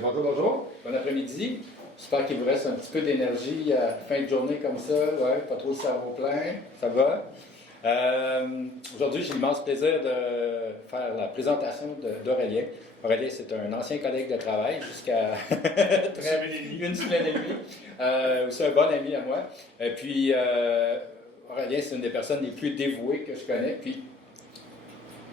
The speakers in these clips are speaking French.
Bonjour, bonjour. Bon après-midi. J'espère qu'il vous reste un petit peu d'énergie à fin de journée comme ça. Ouais, pas trop le cerveau plein. Ça va? Aujourd'hui, j'ai l'immense plaisir de faire la présentation d'Aurélien. Aurélien, c'est un ancien collègue de travail jusqu'à une semaine et demie. Aussi un bon ami à moi. Et puis, Aurélien, c'est une des personnes les plus dévouées que je connais. Puis,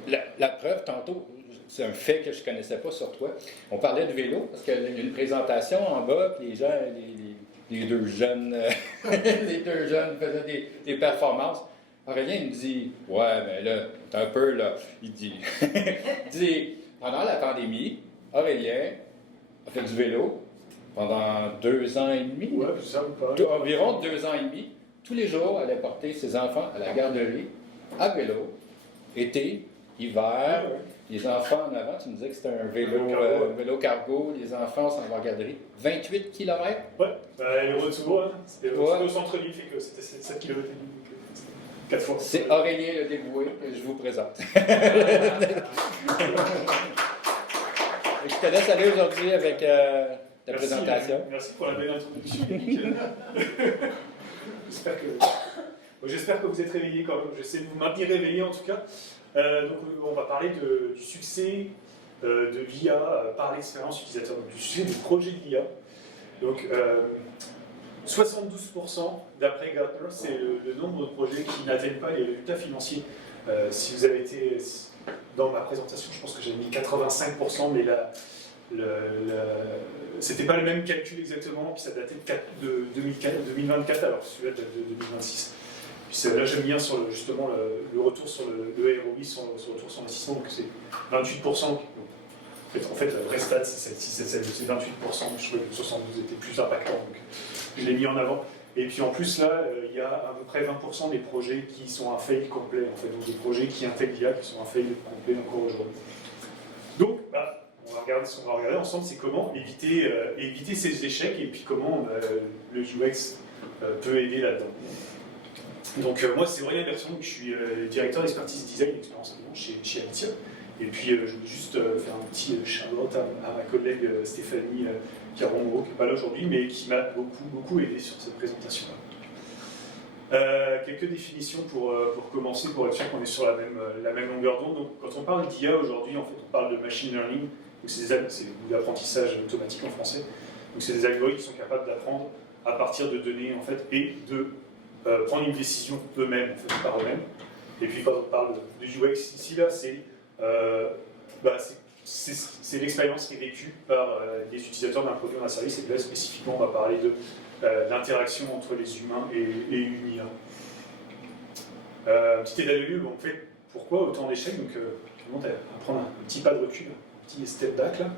la preuve, tantôt, c'est un fait que je ne connaissais pas sur toi. On parlait de vélo, parce qu'il y a une présentation en bas, puis les gens, les deux jeunes, les deux jeunes faisaient des performances. Aurélien, il me dit, ouais, mais là, t'es un peu là. Il dit, pendant la pandémie, Aurélien a fait du vélo pendant 2 ans et demi. Ouais, ça me paraît. Environ 2 ans et demi. Tous les jours, elle allait porter ses enfants à la garderie, à vélo, été, hiver. Ouais. Les enfants en avant, tu me disais que c'était un vélo cargo, les enfants sont en garderie. 28 km? Ouais, le retour, hein, c'était Ouais. au centre-ville, fait que c'était 7 km. 4 fois. C'est Aurélien le dévoué que je vous présente. Je te laisse aller aujourd'hui avec ta présentation. Merci pour la belle introduction. J'espère que vous êtes réveillés quand même. J'essaie de vous maintenir réveillés en tout cas. Donc on va parler du succès de l'IA par l'expérience utilisateur, donc du succès du projet de l'IA. Donc 72% d'après Gartner, c'est le nombre de projets qui n'atteignent pas les résultats financiers. Si vous avez été dans ma présentation, je pense que j'ai mis 85%, mais c'était pas le même calcul exactement, puis ça datait de 2024, alors celui-là date de 2026. Puis là, j'aime bien sur justement le retour sur le ROI, sur le retour sur l'investissement, donc c'est 28%. En fait, la vraie stat, c'est 28%. Je trouvais que 72 était plus impactant, donc je l'ai mis en avant. Et puis en plus, là, il y a à peu près 20% des projets qui sont un fail complet, en fait, donc des projets qui intègrent l'IA, qui sont un fail complet encore aujourd'hui. Donc, on va regarder ensemble, c'est comment éviter ces échecs et puis comment le UX peut aider là-dedans. Donc moi c'est Aurélien Berton, je suis directeur d'expertise design et expérience chez Alitia. Et puis je voulais juste faire un petit shout-out à ma collègue Stéphanie Caron, qui n'est pas là aujourd'hui, mais qui m'a beaucoup aidé sur cette présentation-là. Quelques définitions pour commencer, pour être sûr qu'on est sur la même longueur d'onde. Donc quand on parle d'IA aujourd'hui, en fait on parle de machine learning, c'est de l'apprentissage automatique en français. Donc c'est des algorithmes qui sont capables d'apprendre à partir de données en fait, et de prendre une décision eux-mêmes, en fait, par eux-mêmes. Et puis quand on parle de UX ici, là, c'est l'expérience qui est vécue par les utilisateurs d'un produit ou d'un service. Et là, spécifiquement, on va parler de l'interaction entre les humains et une IA. Petit état de lieu, en fait, pourquoi autant d'échecs? Donc, je vous montre à prendre un petit pas de recul, un petit step back là.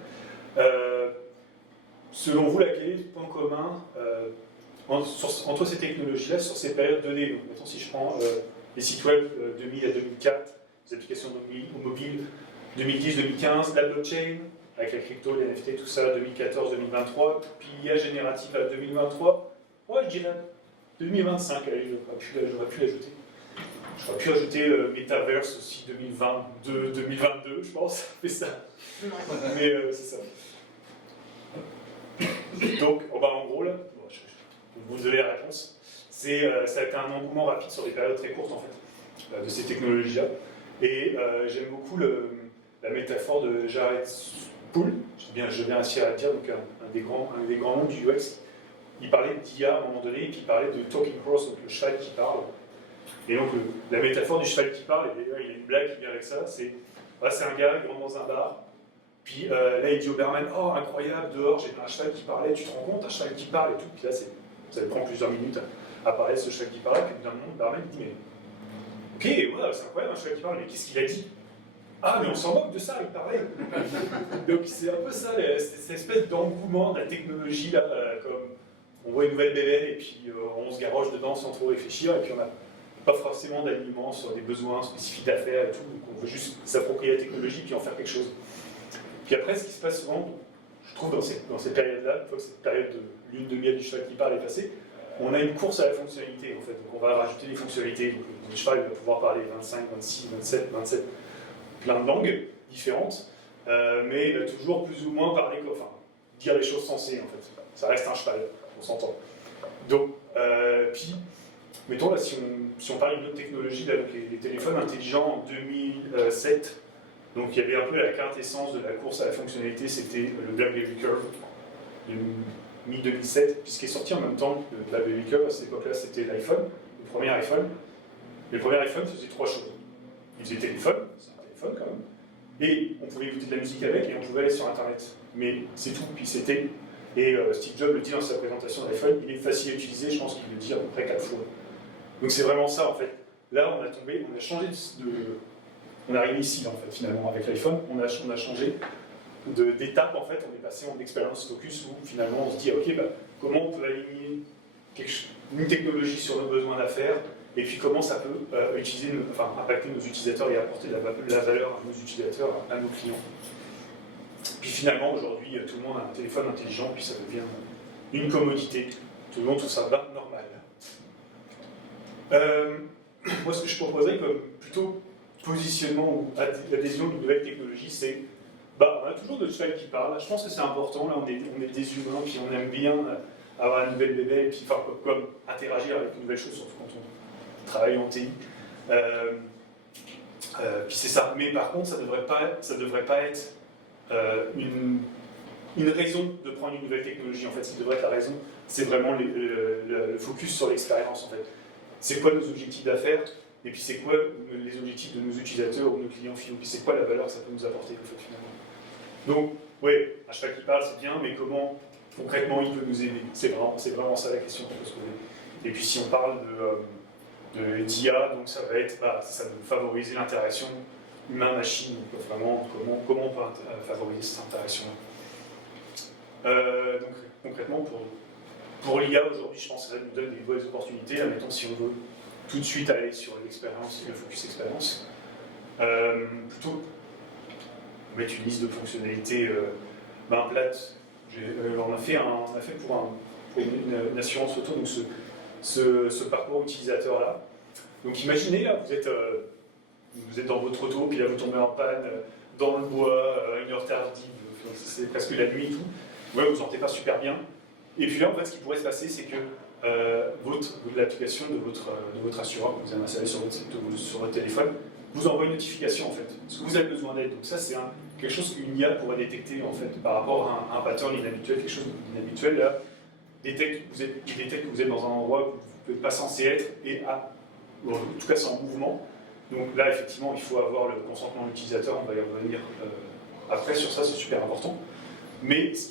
Selon vous, quel est le point commun entre ces technologies-là, sur ces périodes données? Donc, maintenant, si je prends les sites web 2000 à 2004, les applications mobiles 2010-2015, la blockchain, avec la crypto, les NFT, tout ça, 2014-2023, puis l'IA générative à 2023, je dirais 2025, allez, j'aurais pu l'ajouter. J'aurais pu ajouter Metaverse aussi 2022, je pense, ça fait ça. Mais c'est ça. Donc, en gros, là, vous avez la réponse. Ça a été un engouement rapide sur des périodes très courtes, en fait, de ces technologies-là. Et j'aime beaucoup la métaphore de Jared Poole, je viens réussir à le dire, donc un des grands noms du UX. Il parlait d'IA à un moment donné, et puis il parlait de Talking Horse, donc le cheval qui parle. Et donc la métaphore du cheval qui parle, et d'ailleurs il y a une blague qui vient avec ça, c'est un gars qui rentre dans un bar, puis là il dit au barman, oh incroyable, dehors j'ai un cheval qui parlait, tu te rends compte, un cheval qui parle et tout, puis là ça prend plusieurs minutes à parler ce cheval qui parle, puis d'un moment le barman dit, mais ok, ouais, c'est incroyable un cheval qui parle, mais qu'est-ce qu'il a dit? Ah, mais on s'en moque de ça, il parlait. Donc c'est un peu ça, cette espèce d'engouement de la technologie, là, comme on voit une nouvelle bébelle et puis on se garoche dedans sans trop réfléchir, et puis on n'a pas forcément d'alignement sur des besoins spécifiques d'affaires et tout, donc on veut juste s'approprier la technologie puis en faire quelque chose. Puis après, ce qui se passe souvent, je trouve, dans ces périodes-là, une fois que cette période de lune de miel du cheval qui parle est passée, on a une course à la fonctionnalité, en fait. Donc on va rajouter des fonctionnalités. Donc le cheval va pouvoir parler 25, 26, 27, plein de langues différentes, mais il va toujours plus ou moins parler, dire les choses sensées, en fait. Ça reste un cheval, on s'entend. Donc, puis, mettons, là, si on parle d'une autre technologie, là, donc les téléphones intelligents en 2007, donc il y avait un peu la quintessence de la course à la fonctionnalité, c'était le BlackBerry Curve, de mi-2007, puisqu'il est sorti en même temps que le BlackBerry Curve. À cette époque-là, c'était l'iPhone, le premier iPhone. Et le premier iPhone faisait trois choses. Il faisait téléphone, c'est un téléphone quand même, et on pouvait écouter de la musique avec, et on pouvait aller sur Internet. Mais c'est tout, puis c'était... Et Steve Jobs le dit dans sa présentation de l'iPhone, il est facile à utiliser, je pense qu'il le dit à peu près 4 fois. Donc c'est vraiment ça en fait. Là on a changé on est arrivé ici en fait finalement avec l'iPhone, on a changé d'étape en fait, on est passé en expérience focus où finalement on se dit ok comment on peut aligner une technologie sur nos besoins d'affaires et puis comment ça peut impacter nos utilisateurs et apporter de la valeur à nos utilisateurs, à nos clients. Puis finalement, aujourd'hui, tout le monde a un téléphone intelligent, puis ça devient une commodité. Tout le monde trouve ça normal. Moi, ce que je proposerais comme plutôt positionnement ou adhésion d'une nouvelle technologie, c'est on a toujours de cheval qui parle. Je pense que c'est important. Là, on est des humains, puis on aime bien avoir une nouvelle bébé, et puis comme interagir avec une nouvelle chose, surtout quand on travaille en TI. Puis c'est ça. Mais par contre, ça devrait pas être une raison de prendre une nouvelle technologie. En fait, ce qui devrait être la raison, c'est vraiment le focus sur l'expérience. En fait, c'est quoi nos objectifs d'affaires, et puis c'est quoi les objectifs de nos utilisateurs ou nos clients finaux, puis c'est quoi la valeur que ça peut nous apporter en fait, finalement. Donc, oui, un cheval qui parle, c'est bien, mais comment concrètement il peut nous aider? C'est vraiment ça la question qu'on peut se poser. Et puis si on parle d'IA, donc ça va être, ça va favoriser l'interaction humain-machine, donc vraiment comment on peut favoriser cette interaction-là. Donc concrètement, pour l'IA aujourd'hui, je pense que ça nous donne des bonnes opportunités. Admettons, si on veut tout de suite aller sur l'expérience, le focus expérience, plutôt mettre une liste de fonctionnalités plate. On a fait pour une assurance auto, donc ce parcours utilisateur-là. Donc imaginez, là, vous êtes dans votre auto, puis là vous tombez en panne dans le bois, une heure tardive, c'est presque la nuit et tout. Ouais, vous ne vous sentez pas super bien. Et puis là, en fait, ce qui pourrait se passer, c'est que l'application de votre assureur que vous avez installée sur votre téléphone vous envoie une notification, en fait, parce que vous avez besoin d'aide. Donc ça, c'est quelque chose qu'une IA pourrait détecter, en fait, par rapport à un pattern inhabituel, quelque chose d'inhabituel. Là, il détecte que vous êtes dans un endroit où vous n'êtes pas censé être, et en tout cas, c'est en mouvement. Donc là, effectivement, il faut avoir le consentement de l'utilisateur, on va y revenir après sur ça, c'est super important. Mais ce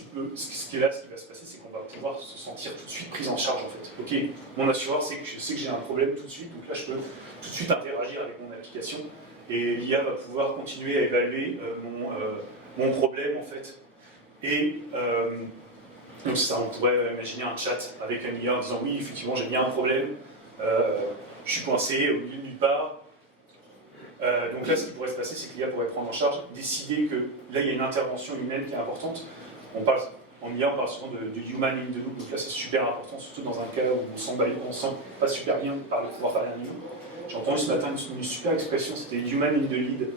qui va se passer, c'est qu'on va pouvoir se sentir tout de suite pris en charge, en fait. Ok, mon assureur sait que je sais que j'ai un problème tout de suite, donc là, je peux tout de suite interagir avec mon application, et l'IA va pouvoir continuer à évaluer mon problème, en fait. Et donc ça, on pourrait imaginer un chat avec un IA en disant oui, effectivement, j'ai bien un problème, je suis coincé au milieu de nulle part. Donc là, ce qui pourrait se passer, c'est que l'IA pourrait prendre en charge, décider que là, il y a une intervention humaine qui est importante. En IA, on parle souvent de human in the loop, donc là, c'est super important, surtout dans un cas où on ne sent pas super bien de pouvoir parler à un humain. J'ai entendu ce matin une super expression, c'était human in the lead.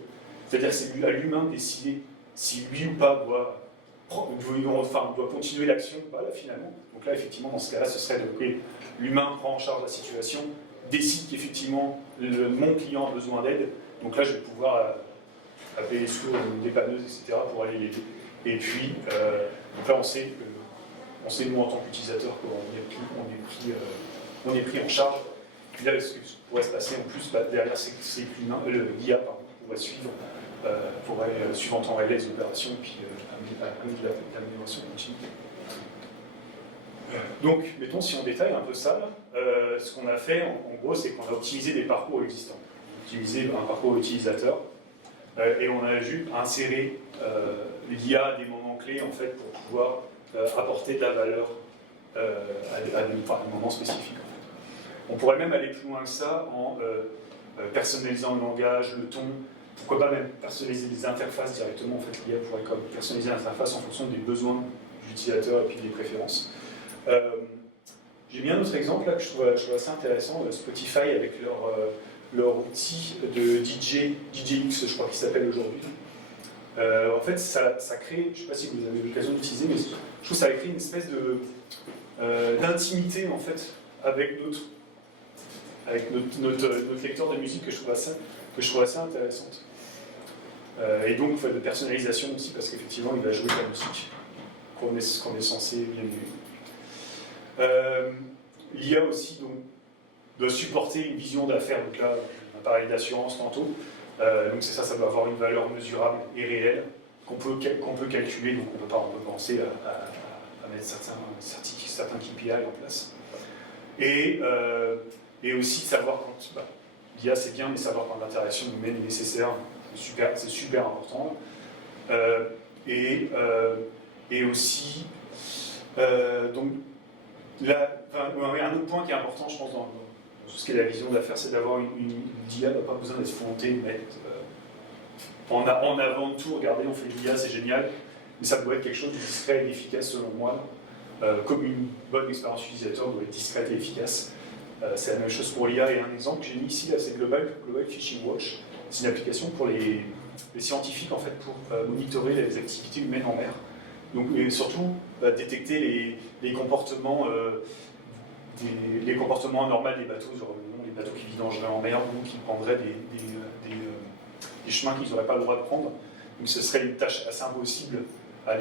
C'est-à-dire que c'est à l'humain de décider si lui ou pas doit continuer l'action ou pas, là, finalement. Donc là, effectivement, dans ce cas-là, ce serait que l'humain prend en charge la situation, décide qu'effectivement, mon client a besoin d'aide. Donc là, je vais pouvoir appeler les secours, une dépanneuse, etc., pour aller l'aider. Et puis, donc là, on sait, nous, en tant qu'utilisateurs, qu'on est pris en charge. Puis là, ce qui pourrait se passer en plus, derrière, c'est que l'IA pourrait suivre en temps réel les opérations, et puis amener de l'amélioration continue. Donc, mettons, si on détaille un peu ça, ce qu'on a fait, en gros, c'est qu'on a optimisé des parcours existants. Optimisé un parcours utilisateur, et on a juste inséré l'IA à des moments clés, en fait, pour pouvoir apporter de la valeur à des moments spécifiques. En fait. On pourrait même aller plus loin que ça en personnalisant le langage, le ton. Pourquoi pas même personnaliser les interfaces directement. En fait, l'IA pourrait personnaliser l'interface en fonction des besoins de l'utilisateur et puis des préférences. J'ai mis un autre exemple là que je trouve assez intéressant, Spotify avec leur outil de DJX, je crois qu'il s'appelle aujourd'hui. En fait, ça crée, je ne sais pas si vous avez eu l'occasion d'utiliser, mais je trouve que ça a créé une espèce d'intimité en fait avec notre lecteur de musique que je trouve assez intéressante. Et donc de personnalisation aussi, parce qu'effectivement il va jouer de la musique qu'on est censé bien aimer. L'IA aussi donc, doit supporter une vision d'affaires, donc là on a parlé d'assurance tantôt, donc c'est ça doit avoir une valeur mesurable et réelle qu'on peut calculer, donc on peut penser à mettre certains KPI en place. Et aussi savoir quand l'IA c'est bien, mais savoir quand l'interaction humaine est nécessaire, c'est super important. Et aussi, donc, un autre point qui est important, je pense, dans tout ce qui est la vision d'affaires, c'est d'avoir une IA n'a pas besoin d'être fontée, mettre en avant de tout, regardez, on fait de l'IA, c'est génial, mais ça doit être quelque chose de discret et d'efficace selon moi. Comme une bonne expérience utilisateur doit être discrète et efficace. C'est la même chose pour l'IA, et un exemple que j'ai mis ici, là, c'est Global Fishing Watch. C'est une application pour les scientifiques en fait, pour monitorer les activités humaines en mer. Donc, et surtout détecter les comportements anormaux des bateaux, genre les bateaux qui vidangeraient en mer ou qui prendraient des chemins qu'ils n'auraient pas le droit de prendre. Donc ce serait une tâche assez impossible à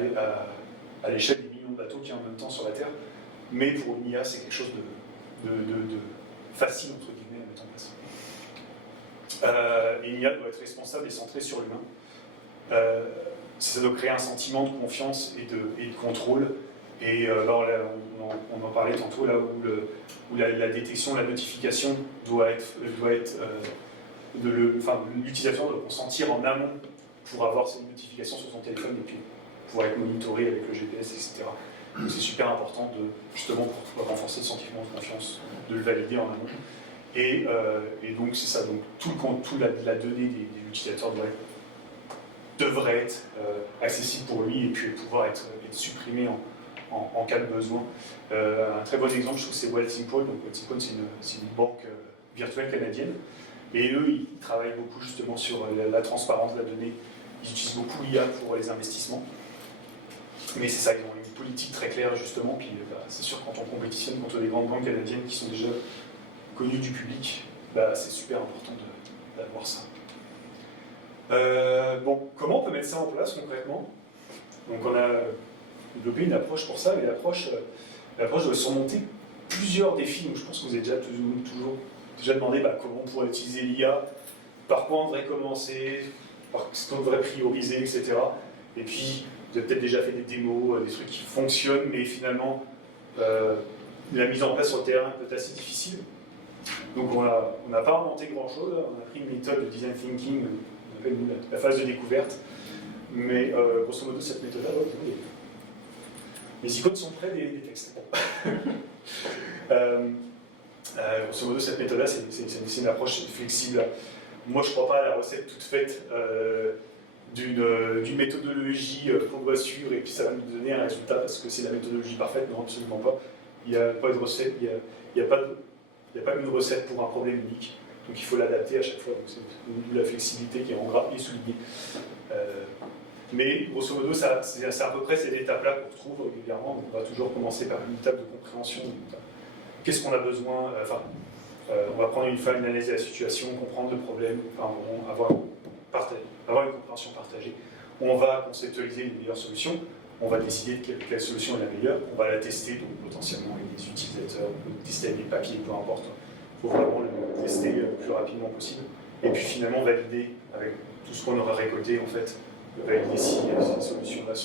l'échelle des millions de bateaux qui sont en même temps sur la Terre. Mais pour une IA, c'est quelque chose de facile entre guillemets à mettre en place. Et une IA doit être responsable et centrée sur l'humain. Ça doit créer un sentiment de confiance et de contrôle. Et là, on en parlait tantôt, là où la détection, la notification doit être l'utilisateur doit consentir en amont pour avoir ces notifications sur son téléphone et puis pouvoir être monitoré avec le GPS, etc. Donc c'est super important justement pour renforcer le sentiment de confiance, de le valider en amont. Et donc c'est ça, donc toute la donnée des utilisateurs devrait être accessible pour lui et puis pouvoir être supprimée en cas de besoin. Un très bon exemple, je trouve, c'est Wealthsimple. Donc Wealthsimple, c'est une banque virtuelle canadienne. Et eux, ils travaillent beaucoup justement sur la transparence de la donnée. Ils utilisent beaucoup l'IA pour les investissements. Mais c'est ça, ils ont une politique très claire justement. Puis c'est sûr, quand on compétitionne contre les grandes banques canadiennes qui sont déjà connues du public, c'est super important d'avoir ça. Bon, comment on peut mettre ça en place concrètement? Donc on a développé une approche pour ça, mais l'approche doit surmonter plusieurs défis. Donc je pense que vous avez déjà toujours demandé comment on pourrait utiliser l'IA, par quoi on devrait commencer, par ce qu'on devrait prioriser, etc. Et puis vous avez peut-être déjà fait des démos, des trucs qui fonctionnent, mais finalement la mise en place sur le terrain peut être assez difficile. Donc on n'a pas inventé grand-chose, on a pris une méthode de design thinking, on appelle la phase de découverte, mais grosso modo cette méthode-là, les icônes sont près des textes. Grosso modo cette méthode-là, c'est une approche flexible. Moi je ne crois pas à la recette toute faite d'une méthodologie qu'on doit suivre et puis ça va nous donner un résultat parce que c'est la méthodologie parfaite. Non, absolument pas. Il n'y a pas de recette, il n'y a pas une recette pour un problème unique. Donc il faut l'adapter à chaque fois. Donc c'est la flexibilité qui est en gras et soulignée. Mais grosso modo, c'est à peu près ces étapes-là qu'on retrouve régulièrement. Donc, on va toujours commencer par une étape de compréhension. Qu'est-ce qu'on a besoin on va prendre une analyse de la situation, comprendre le problème, avoir une compréhension partagée. On va conceptualiser une meilleure solution. On va décider de quelle solution est la meilleure. On va la tester, donc potentiellement avec des utilisateurs, tester avec des papiers, peu importe. Il faut vraiment le tester le plus rapidement possible. Et puis finalement valider avec tout ce qu'on aura récolté en fait, valider si ces solutions-là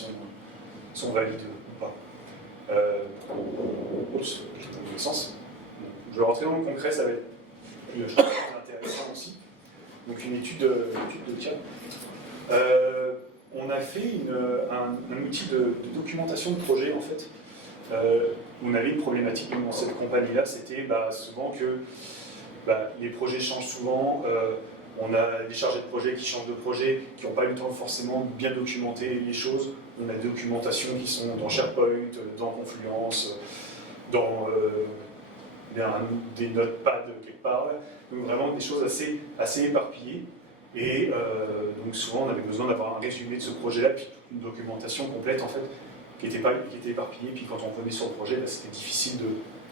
sont valides ou pas. Dans le sens. Je vais rentrer dans le concret, ça va être une chose intéressante aussi. Donc une étude de cas. On a fait un outil de documentation de projet en fait. On avait une problématique dans cette compagnie-là, c'était souvent que les projets changent souvent. On a des chargés de projet qui changent de projet, qui n'ont pas eu le temps forcément de bien documenter les choses. On a des documentations qui sont dans SharePoint, dans Confluence, dans des notepads quelque part. Donc vraiment des choses assez éparpillées. Et donc souvent on avait besoin d'avoir un résumé de ce projet-là, puis une documentation complète en fait, qui étaient éparpillés, puis quand on revenait sur le projet, bah, c'était difficile de...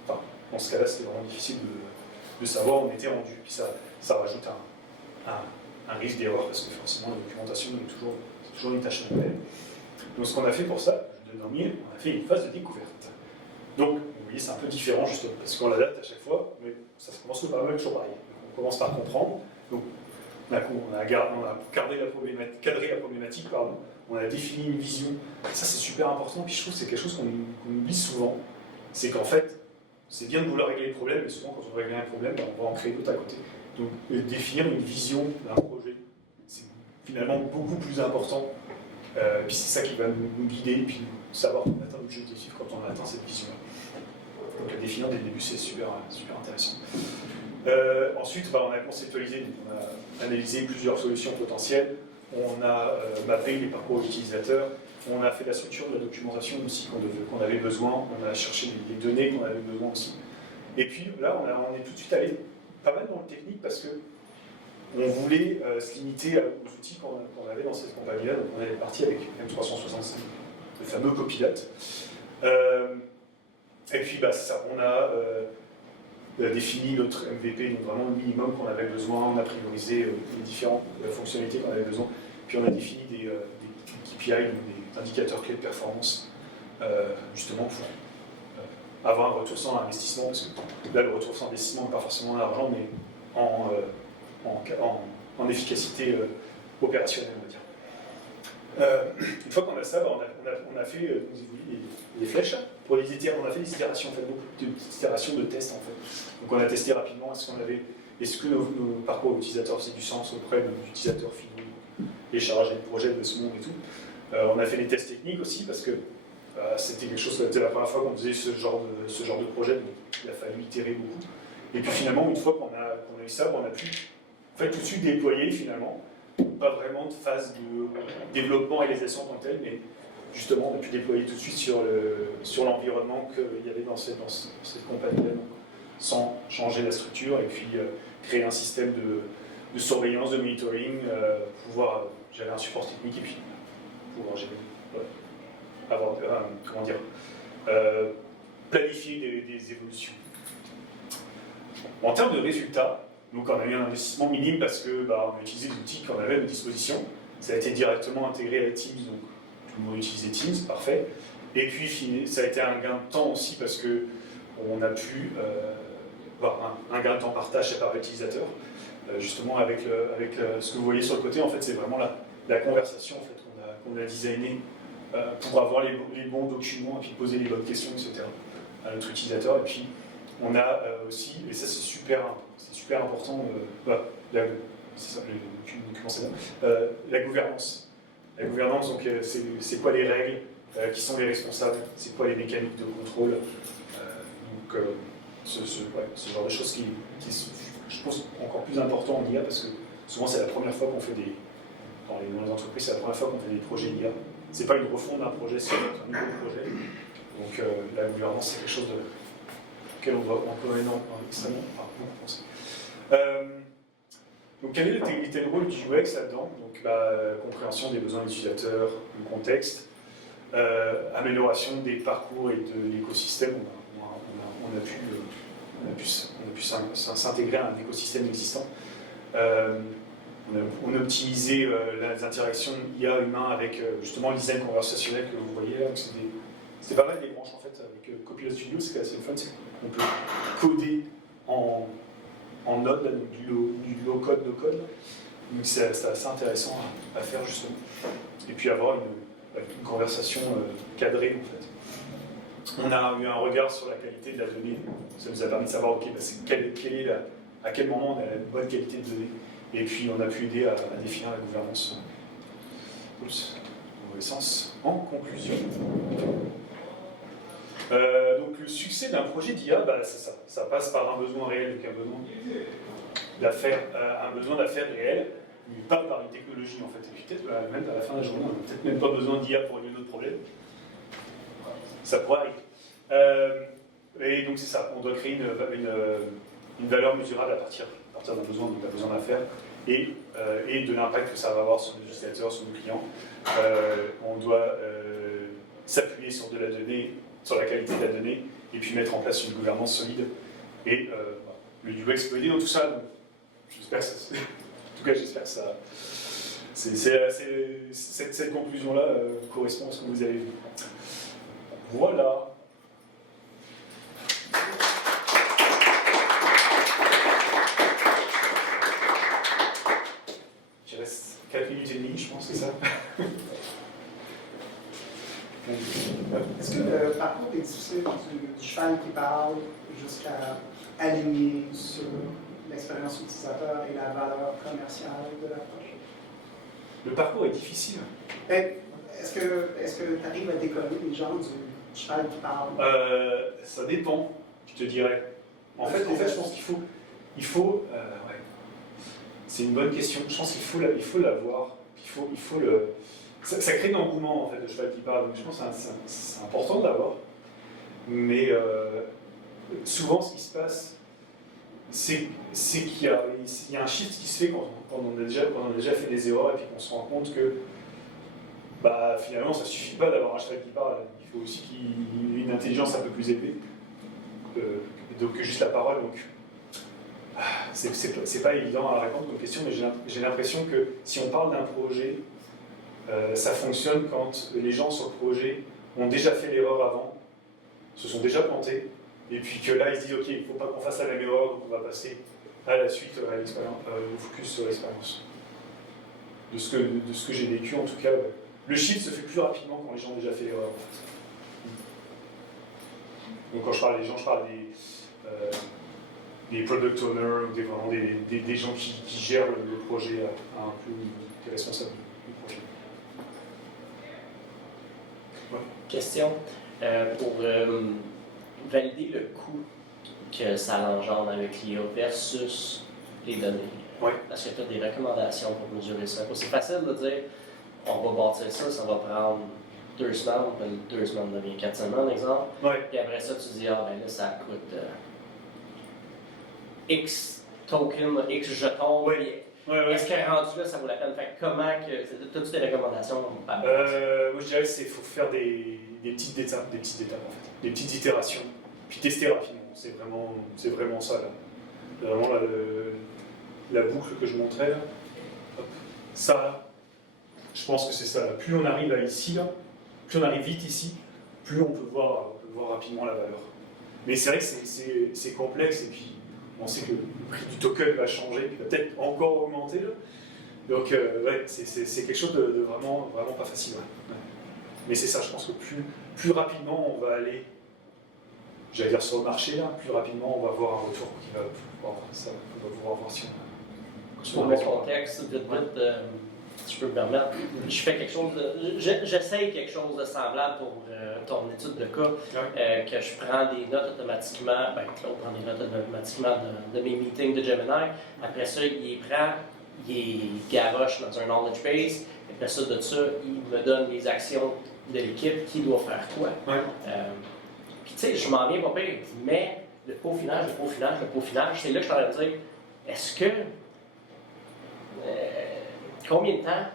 Enfin, dans ce cas-là, c'était vraiment difficile de savoir où on était rendu. Puis ça rajoute un risque d'erreur, parce que forcément, la documentation c'est toujours une tâche manuelle. Donc ce qu'on a fait pour ça, je vais nommer, on a fait une phase de découverte. Donc, vous voyez, c'est un peu différent, justement, parce qu'on l'adapte à chaque fois, mais ça commence par toujours pareil. On commence par comprendre. Donc, on a cadré la problématique, pardon. On a défini une vision. Ça, c'est super important. Puis je trouve que c'est quelque chose qu'on oublie souvent. C'est qu'en fait, c'est bien de vouloir régler les problèmes, mais souvent, quand on veut régler un problème, ben, on va en créer d'autres à côté. Donc, définir une vision d'un projet, c'est finalement beaucoup plus important. Puis c'est ça qui va nous guider, puis savoir qu'on atteint l'objectif quand on a atteint cette vision-là. Donc, la définir dès le début, c'est super intéressant. Ensuite, on a conceptualisé, on a analysé plusieurs solutions potentielles, on a mappé les parcours utilisateurs, on a fait la structure de la documentation aussi qu'on avait besoin, on a cherché les données qu'on avait besoin aussi. Et puis là, on est tout de suite allé pas mal dans le technique parce que on voulait se limiter aux outils qu'on avait dans cette compagnie-là. Donc on est parti avec M365, le fameux copilote. Et puis c'est ça, on a défini notre MVP, donc vraiment le minimum qu'on avait besoin, on a priorisé les différentes fonctionnalités qu'on avait besoin, puis on a défini des KPI, donc des indicateurs clés de performance, justement pour avoir un retour sans investissement, parce que là le retour sans investissement n'est pas forcément en argent, mais en efficacité opérationnelle, on va dire. Une fois qu'on a ça, on a fait les flèches. On a fait des itérations, on a fait beaucoup d'itérations de tests en fait. Donc on a testé rapidement est-ce que nos parcours utilisateurs faisaient du sens auprès de nos utilisateurs finaux, les chargés de projet de ce monde et tout. On a fait des tests techniques aussi parce que c'était quelque chose, c'était la première fois qu'on faisait ce genre de projet, donc il a fallu itérer beaucoup. Et puis finalement, une fois qu'on a eu ça, on a pu en fait, tout de suite déployer finalement. Pas vraiment de phase de développement et réalisation en tant que tel, mais justement, on a pu déployer tout de suite sur l'environnement qu'il y avait dans cette compagnie-là, sans changer la structure, et puis créer un système de surveillance, de monitoring, pouvoir gérer un support technique, et puis pouvoir gérer, planifier des évolutions. En termes de résultats, donc on a eu un investissement minime parce que on a utilisé des outils qu'on avait à disposition. Ça a été directement intégré à Teams, donc tout le monde utilisait Teams, parfait. Et puis ça a été un gain de temps aussi parce qu'on a pu avoir un gain de temps par tâche et par utilisateur. Justement avec ce que vous voyez sur le côté, en fait c'est vraiment la conversation en fait, qu'on a designé pour avoir les bons documents et puis poser les bonnes questions, etc. à notre utilisateur. Et puis on a aussi, et ça c'est super important, la gouvernance. La gouvernance, donc c'est quoi les règles, qui sont les responsables, c'est quoi les mécaniques de contrôle. Ce genre de choses qui je pense, encore plus important en IA, parce que souvent c'est la première fois qu'on fait dans les entreprises, c'est la première fois qu'on fait des projets IA. C'est pas une refonte d'un projet, c'est un nouveau projet. Donc la gouvernance, c'est quelque chose auquel on doit encore extrêmement beaucoup penser. Donc quel était le rôle du UX là-dedans? Donc compréhension des besoins des utilisateurs, le contexte, amélioration des parcours et de l'écosystème. On a pu s'intégrer à un écosystème existant. On a optimisé les interactions IA humain avec justement le design conversationnel que vous voyez là. C'était pas mal des branches en fait avec Copilot Studio, c'est assez fun, c'est qu'on peut coder en Node, là, donc du low code, no code. Donc c'est assez intéressant à faire justement. Et puis avoir une conversation cadrée en fait. On a eu un regard sur la qualité de la donnée. Ça nous a permis de savoir à quel moment on a la bonne qualité de données. Et puis on a pu aider à définir la gouvernance. Mauvais sens. En conclusion. Donc le succès d'un projet d'IA, c'est ça. Ça passe par un besoin réel, donc un besoin d'affaires réel, mais pas par une technologie en fait. Et puis peut-être même à la fin de la journée, on n'a peut-être même pas besoin d'IA pour régler notre problème. Ça pourrait arriver. Et donc c'est ça, on doit créer une valeur mesurable à partir d'un besoin, donc d'un besoin d'affaires, et de l'impact que ça va avoir sur nos utilisateurs, sur nos clients. On doit s'appuyer sur de la donnée, sur la qualité de la donnée, et puis mettre en place une gouvernance solide. Et le UX peut aider dans tout ça. Donc, j'espère que ça, en tout cas, j'espère que ça. Cette conclusion-là correspond à ce que vous avez vu. Voilà. Il reste 4 minutes et demie, je pense, c'est ça. Est-ce que le parcours est difficile du cheval qui parle jusqu'à aligner sur l'expérience utilisateur et la valeur commerciale de l'approche? Le parcours est difficile. Est-ce que tu arrives à décoller les gens du cheval qui parle? Ça dépend, je te dirais. En fait, je pense qu'il faut ouais. C'est une bonne question. Je pense qu'il faut l'avoir. Il faut le. Ça crée de l'engouement en fait, le cheval qui parle. Donc je pense que c'est important de l'avoir. Mais souvent, ce qui se passe, c'est qu'il y a un shift qui se fait quand on a déjà fait des erreurs et puis qu'on se rend compte que finalement, ça ne suffit pas d'avoir un cheval qui parle. Il faut aussi qu'il ait une intelligence un peu plus élevée que juste la parole. Donc, c'est pas évident à répondre comme question, mais j'ai l'impression que si on parle d'un projet, ça fonctionne quand les gens sur le projet ont déjà fait l'erreur avant, se sont déjà plantés, et puis que là ils se disent ok, il ne faut pas qu'on fasse la même erreur, donc on va passer à la suite à l'expérience, le focus sur l'expérience. De ce que j'ai vécu en tout cas, le shift se fait plus rapidement quand les gens ont déjà fait l'erreur en fait. Donc quand je parle des gens, je parle des product owners, ou vraiment des gens qui gèrent le projet à un peu des responsables du projet. Ouais. Question. Pour valider le coût que ça engendre avec l'IA versus les données, Ouais. est-ce que tu as des recommandations pour mesurer ça? C'est facile de dire on va bâtir ça, ça va prendre 2 semaines, puis 2 semaines devient 4 semaines, exemple. Ouais. Puis après ça, tu dis, ah ben là, ça coûte X tokens, X jetons. Ouais. Ouais. Est-ce que rendu là, ça vaut la peine? Fait comment que. Toutes tes recommandations? Moi, je dirais qu'il faut faire des petites étapes en fait, des petites itérations, puis tester rapidement. C'est vraiment ça là. Vraiment la boucle que je montrais là. Hop. Ça, je pense que c'est ça. Plus on arrive à ici là, plus on arrive vite ici, plus on peut voir rapidement la valeur. Mais c'est vrai que c'est complexe et puis on sait que le prix du token va changer, puis va peut-être encore augmenter là. Donc ouais, c'est quelque chose de vraiment pas facile. Ouais. Mais c'est ça, je pense que plus rapidement on va aller, j'allais dire sur le marché là, plus rapidement on va voir un retour qui va pouvoir voir si on Pour le contexte, vite, si je peux me permettre, je fais quelque chose j'essaye quelque chose de semblable pour ton étude de cas, que je prends des notes automatiquement, Claude prend des notes automatiquement de mes meetings de Gemini, après ça, il les prend, il les garoche dans un knowledge base, après ça, de ça, il me donne les actions de l'équipe, qui doit faire quoi. Ouais. Puis tu sais, je m'en viens pas pire, mais le peaufinage, c'est là que je suis en train de dire, est-ce que combien de temps?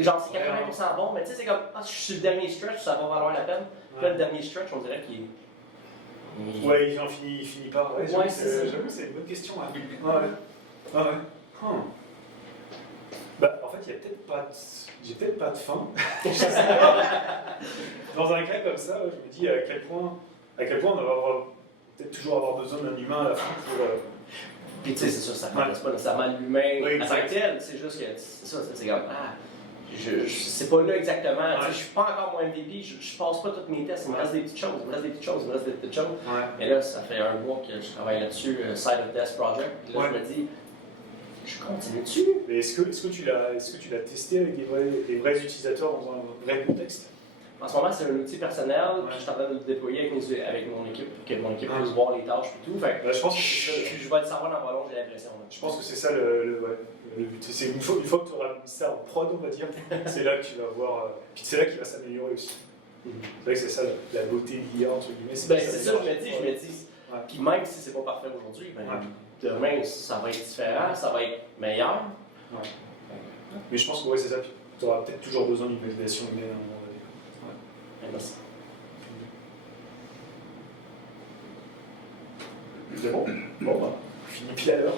Genre, c'est 80% bon, mais tu sais, c'est comme, je suis sur le dernier stretch, ça va valoir la peine. Puis là, le dernier stretch, on dirait qu'il Ouais, il finit par. Ouais, Ouais, c'est ça. j'avoue, c'est une bonne question. Ouais. En fait, j'ai peut-être pas de faim. Dans un cas comme ça, je me dis à quel point on va peut-être toujours avoir besoin d'un humain à la fin pour. Puis tu sais, c'est sûr, ça ne remplace pas nécessairement l'humain Oui, en tant que tel, c'est juste que c'est ça, c'est comme, c'est pas là exactement, tu sais, je suis pas encore mon MVP, je passe pas tous mes tests, il me reste des petites choses, Ouais. Et là, ça fait un mois que je travaille là-dessus, Side of Desk Project, puis là, je me dis, je continue dessus. Mais est-ce que tu l'as testé avec des vrais utilisateurs dans un vrai contexte? En ce moment, c'est un outil personnel, Ouais. puis je suis en train de le déployer avec mon équipe, pour que mon équipe puisse voir les tâches et tout. Fait Je pense que je vais le savoir dans pas long, j'ai l'impression. Je pense que c'est ça le but. C'est une fois que tu auras mis ça en prod, on va dire, c'est là que tu vas voir. Puis c'est là qu'il va s'améliorer aussi. C'est vrai que c'est ça la beauté de l'IA, entre guillemets. C'est ça, je me dis. Ouais. Puis même si c'est pas parfait aujourd'hui, demain, ça va être différent, ça va être meilleur. Ouais. Mais je pense que c'est ça. Tu auras peut-être toujours besoin d'une validation humaine à un moment donné. merci. C'est bon? Bon, bah, fini pile à l'heure.